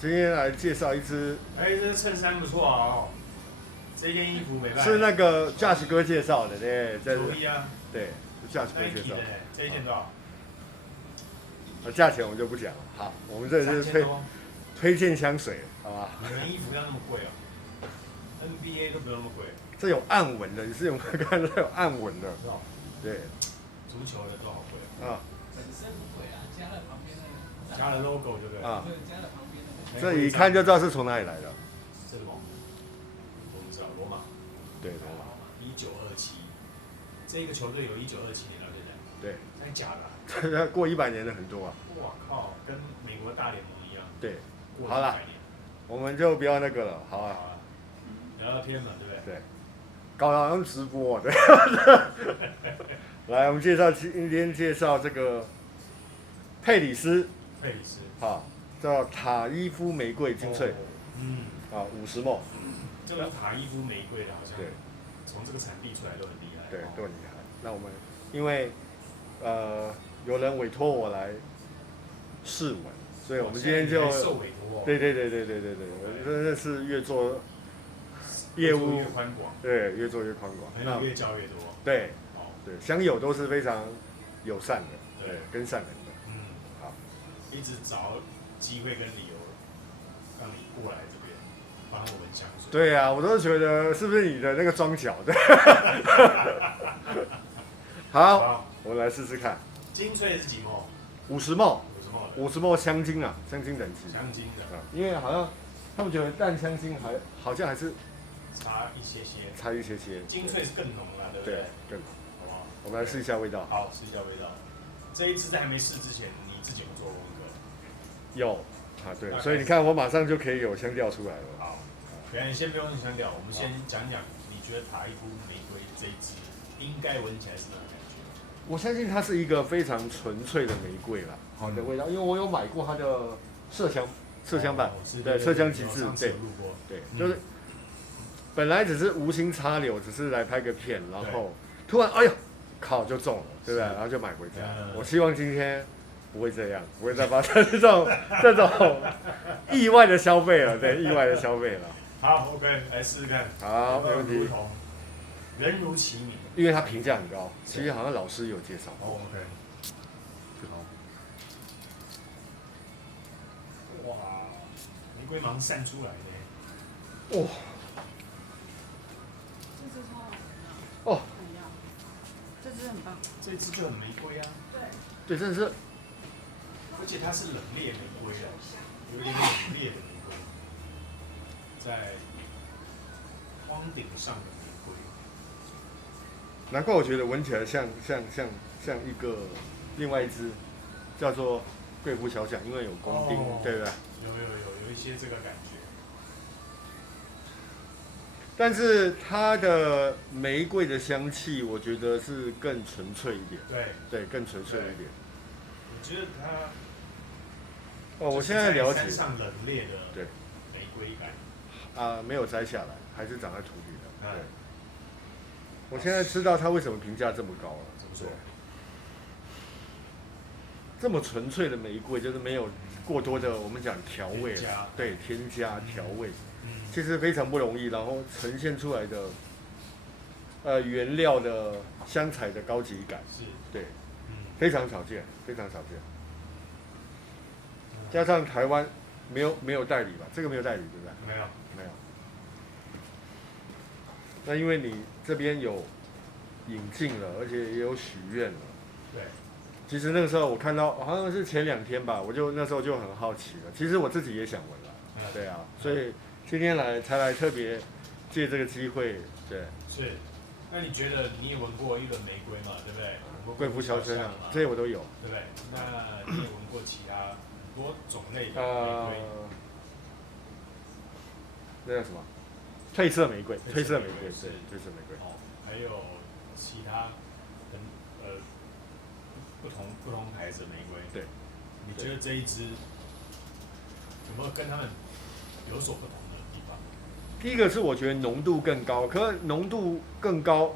今天来介绍一支，这衬衫不错哦，这件衣服没办法。是那个 Josh 哥介绍的，对，在球衣啊，对，是 Josh 哥介绍的。这一件多少？价钱我们就不讲了。好，我们这里是推荐香水，好吧？你们衣服要那么贵哦？NBA 都不用那么贵。这有暗纹的，你是有没有看到有暗纹的？对。足球的都好贵啊。本身不贵啊，加了旁边那个。加了 logo 对不对？啊。对，加了旁边那个。这一看就知道是从哪里来的。是什么？我不知道，罗马。对，罗马。1927，这个球队有1927年了，对不对？对。真的假的？过100年的很多啊。哇靠，跟美国大联盟一样。对。过好了，我们就不要那个了，好啊。聊聊天嘛，对不对？对。搞得好像直播，对。来，我们今天介绍这个佩里斯。佩里斯。好，叫塔伊夫玫瑰精粹。50ml。这个塔伊夫玫瑰的，好像对，从这个产地出来都很厉害。对，都很厉害。那我们因为有人委托我来试闻，所以我们今天就受委托。对，我真的是越做业务越宽广，对，越做越宽广，那越教越多。对，对，乡友都是非常友善的，对，跟善人的。好，一直找机会跟理由让你过来这边帮我们香水。对啊，我都觉得是不是你的那个装脚的？好，我们来试试看。精粹是几ml？50ml香精啊，香精等级。香精的。因为好像他们觉得淡香精好像还是差一些些。精粹是更浓了，对不对？对，更浓。好不好？我们来试一下味道。好，试一下味道。这一支在还没试之前，你自己有做功课？有啊，对，所以你看我马上就可以有香调出来了。好，你先不用香调，我们先讲讲，你觉得塔伊夫玫瑰这一支应该闻起来是哪个感觉？我相信它是一个非常纯粹的玫瑰啦，好的味道，因为我有买过它的麝香版，对，麝香极致，对，就是本来只是无心插柳，只是来拍个片，然后突然哎呦，靠就中了，对不对？然后就买回家。我希望今天不会这样，不会再发生这种意外的消费了，对，意外的消费了。好 ，OK， 来试试看。好，没问题。人如其名，因为它评价很高，其实好像老师有介绍。OK。哇，玫瑰芒散出来的。哇。这支超好闻的。哦。这支很棒。这支就很玫瑰啊。对。对，真的是。而且它是冷冽玫瑰啊，有点冷冽的玫瑰，在框顶上的玫瑰。难怪我觉得闻起来像一个另外一支叫做贵妇小奖，因为有公丁，对不对？有一些这个感觉。但是它的玫瑰的香气，我觉得是更纯粹一点。对，更纯粹一点。我觉得它。我现在了解。山上冷冽的玫瑰感。没有摘下来，还是长在土里的。对。我现在知道它为什么评价这么高了。怎么说？这么纯粹的玫瑰，就是没有过多的我们讲调味，对，添加调味，其实非常不容易。然后呈现出来的原料的香材的高级感，对，非常少见，非常少见。加上台湾没有代理吧？这个没有代理，对不对？没有。那因为你这边有引进了，而且也有许愿了。对。其实那个时候我看到好像是前2天吧，那时候就很好奇了。其实我自己也想闻了，对啊，所以今天才来特别借这个机会，对。是。那你觉得你也闻过一轮玫瑰嘛？对不对？贵妇小香啊，这些我都有，对不对？那你也闻过其他很多种类的玫瑰？那叫什么？褪色玫瑰，对，褪色玫瑰。哦，还有其他不同牌子的玫瑰。对。你觉得这一支有没有跟他们有所不同的地方？第一个是我觉得浓度更高，可是浓度更高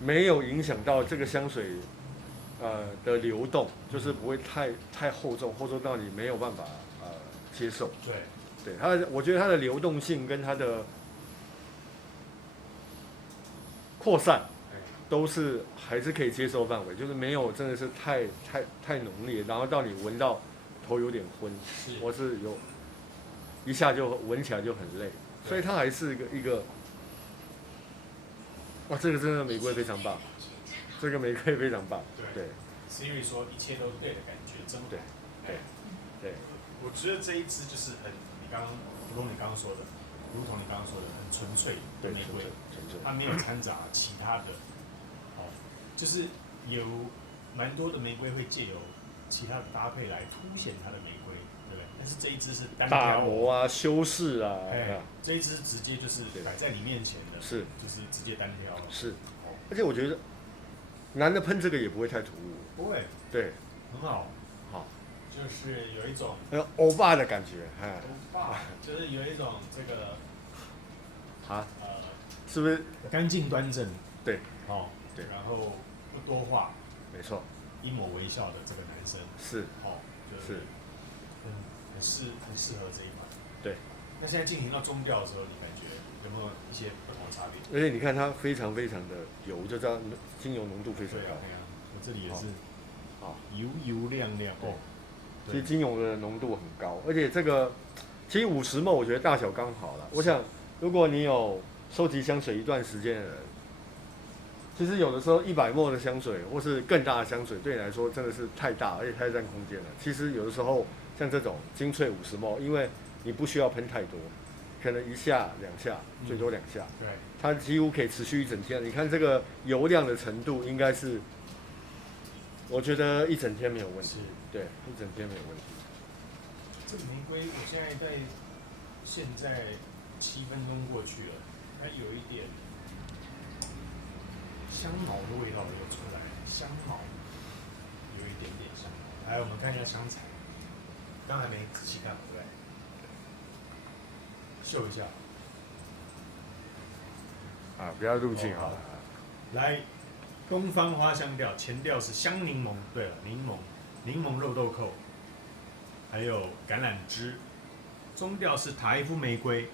没有影响到这个香水的流动，就是不会太厚重到你没有办法接受。对。对我觉得它的流动性跟它的扩散都是还是可以接受范围，就是没有真的是太浓烈，然后到你闻到头有点昏，或是有一下就闻起来就很累，所以它还是一个哇，这个真的玫瑰非常棒，这个玫瑰非常棒，对。Siri 说一切都对的感觉，真对，对。我觉得这一支就是如同你刚刚说的，很纯粹的玫瑰，它没有掺杂其他的，就是有蛮多的玫瑰会借由其他的搭配来凸显它的玫瑰，对不对？但是这一支是单挑打磨啊，修饰啊，这一支直接就是摆在你面前的，是，就是直接单挑，是，而且我觉得男的喷这个也不会太突兀，不会，对，很好，就是有一种欧巴的感觉，欧巴就是有一种这个是不是干净端正？对，对，然后不多话，没错，一抹微笑的这个男生是，就是很适合这一款。对，那现在进行到中调的时候，你感觉有没有一些不同的差别？而且你看它非常非常的油，就知道精油浓度非常高。我这里也是，油亮亮哦。其实精油的浓度很高，而且这个其实50ml我觉得大小刚好了。我想，如果你有收集香水一段时间的人，其实有的时候100ml的香水或是更大的香水，对你来说真的是太大，而且太占空间了。其实有的时候像这种精粹50ml，因为你不需要喷太多，可能1下2下，最多2下，对，它几乎可以持续1整天。你看这个油量的程度，应该是。我觉得1整天没有问题，对，1整天没有问题。这个玫瑰，我现在7分钟过去了，它有一点香茅的味道流出来，香茅有一点点香茅。来，我们看一下香材，刚才没仔细看，对不对？嗅一下。不要入镜好了。来。东方花香调，前调是香柠檬，对了，柠檬肉豆蔻，还有橄榄枝，中调是塔伊夫玫瑰，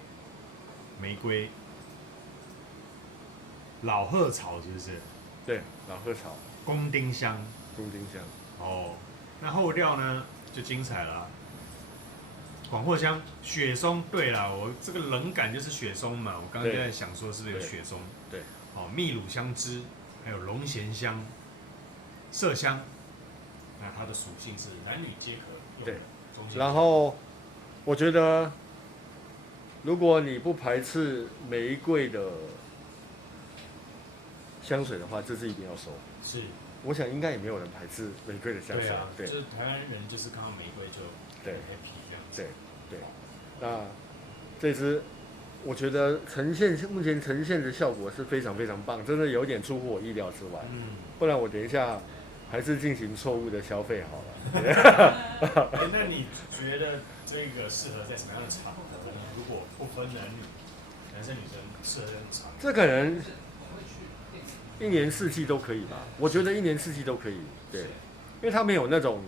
老鹤草是不是？对，老鹤草，宫丁香，那后调呢就精彩了，广藿香、雪松，对了，我这个冷感就是雪松嘛，我刚刚就在想说是不是有雪松？对，秘鲁香脂。还有龙涎香、麝香，那它的属性是男女皆可。对，然后我觉得，如果你不排斥玫瑰的香水的话，这支一定要收。是，我想应该也没有人排斥玫瑰的香水。对，就是台湾人就是看到玫瑰就对 happy 这样子。对，那这支。我觉得目前呈现的效果是非常非常棒，真的有点出乎我意料之外。不然我等一下还是进行错误的消费好了。那你觉得这个适合在什么样的场合呢？如果不分男女，男生女生适合在什么场合？这可能1年4季都可以吧？我觉得1年4季都可以，对，因为它没有那种，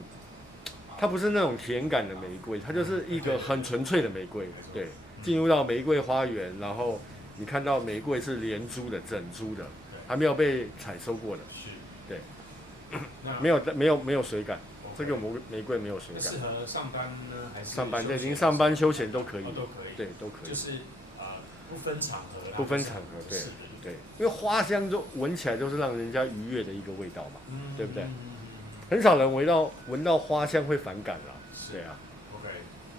它不是那种甜感的玫瑰，它就是一个很纯粹的玫瑰，对。进入到玫瑰花园，然后你看到玫瑰是连株的、整株的，还没有被采收过的，对，没有水感，这个玫瑰没有水感。适合上班呢，还是上班？对，您上班休闲都可以，都可以，对，都可以。就是不分场合啦。不分场合，对，因为花香就闻起来就是让人家愉悦的一个味道嘛，对不对？很少人闻到花香会反感啦，对啊。OK，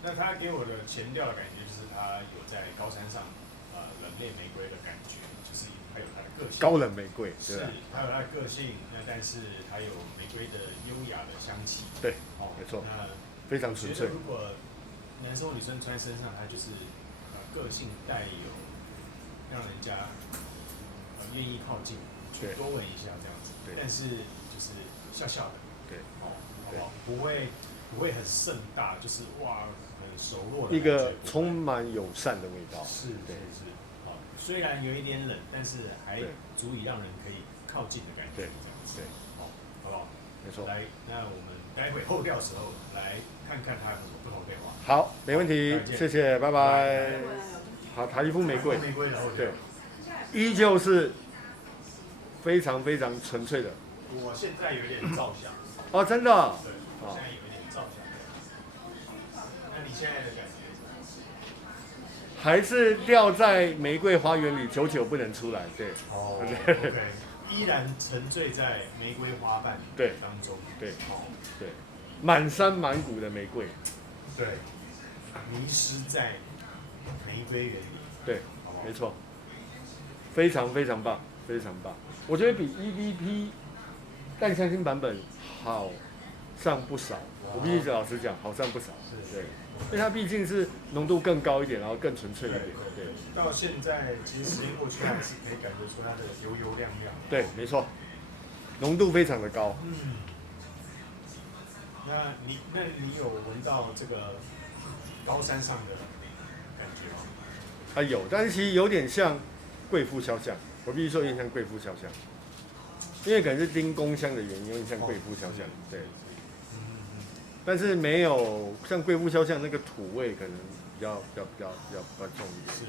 那他给我的前调的感觉。它有在高山上，冷冽玫瑰的感觉，就是它有它的个性。高冷玫瑰，是，它有它的个性，但是它有玫瑰的优雅的香气。对，没错。那非常纯粹。如果男生或女生穿身上，它就是个性带有让人家愿意靠近，去多闻一下这样子。对。但是就是笑笑的。对。好不好？不会很盛大，就是哇。熟络的一个充满友善的味道，是，好，虽然有一点冷，但是还足以让人可以靠近的感觉，这样子，好不好？没错。来，那我们待会后调的时候来看看它有什么不同变化。好，没问题，谢谢，拜拜。好，塔利夫玫瑰，对，依旧是非常非常纯粹的。我现在有点照相。哦，真的。对，我现在有一点照相。那你现在的感觉？还是掉在玫瑰花园里，久久不能出来。对。哦。OK。依然沉醉在玫瑰花瓣当中。对。对。满山满谷的玫瑰。对。迷失在玫瑰园里。对，没错。非常非常棒，非常棒。我觉得比 EVP 淡香精版本好上不少。我必须老实讲，好上不少。对。因为它毕竟是浓度更高一点，然后更纯粹一点。对。到现在其实时间过去，还是可以感觉出它的油油亮亮。对，没错。浓度非常的高。那你有闻到这个高山上的感觉吗？啊有，但是其实有点像贵妇肖像。我必须说有点像贵妇肖像，因为可能是丁公香的原因，有点像贵妇肖像。对。但是没有像贵妇肖像那个土味，可能比较重一点。是。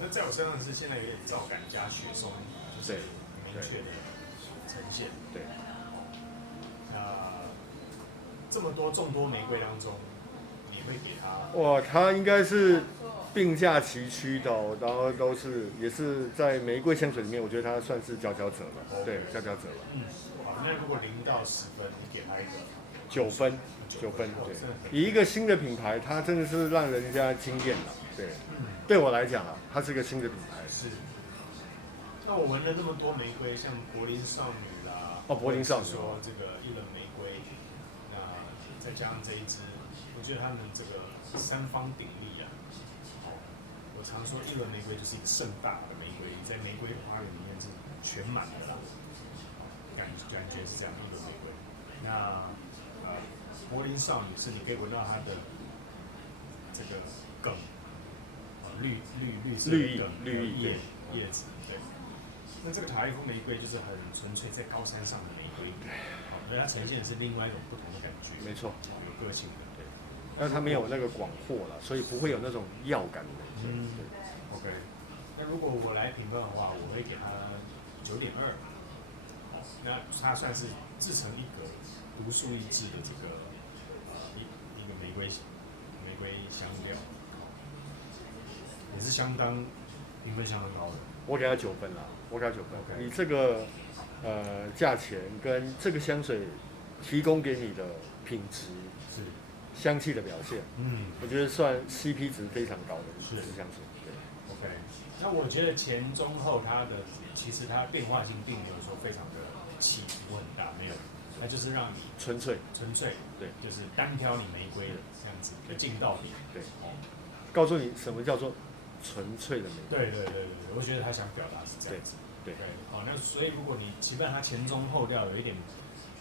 那在我身上是现在有点皂感加雪松，就是明确的呈现。对。这么众多玫瑰当中，你会给它？哇，它应该是并驾齐驱的哦，然后也是在玫瑰香水里面，我觉得它算是佼佼者了。对，佼佼者了。好，那如果0到10分，你给它一个9分。9分，对，以一个新的品牌，它真的是让人家惊艳了。对，对我来讲啊，它是个新的品牌。是。那我闻了那么多玫瑰，像柏林少女啦，柏林少女，说这个一轮玫瑰，那再加上这一支，我觉得他们这个三方鼎立啊。我常说一轮玫瑰就是一个盛大的玫瑰，在玫瑰花园里面是全满的啦，感觉是这样一轮玫瑰。那柏林少女是你可以闻到它的这个梗，绿色的梗，叶子，对。那这个塔利夫玫瑰就是很纯粹在高山上的玫瑰，所以它呈现的是另外一种不同的感觉。没错，有个性的，对。但是它没有那个广阔了，所以不会有那种药感的。OK。那如果我来评分的话，我会给它9.2。那它算是自成一格、独树一帜的这个一个玫瑰香料，也是评分相当高的。我给它9分啦，我给它9分。你这个价钱跟这个香水提供给你的品质是香气的表现，我觉得算 CP 值非常高的一支香水。对 ，OK。那我觉得前中后其实它变化性并没有说非常的起伏很大，没有。它就是让你纯粹，对，就是单挑你玫瑰的这样子，就进到底，对，告诉你什么叫做纯粹的玫瑰。对，我觉得他想表达是这样子，对，好，那所以如果你期盼它前中后调有一点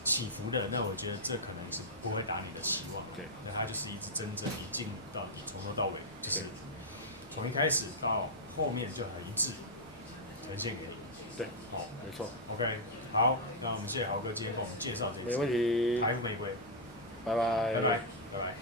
起伏的，那我觉得这可能是不会达你的期望，对，那它就是一直真正一进到底，从头到尾，就是从一开始到后面就很一致呈现给你，对，好，没错 ，OK。好，那我们谢谢豪哥今天给我们介绍这个。没问题。塔利夫玫瑰。拜拜。拜拜。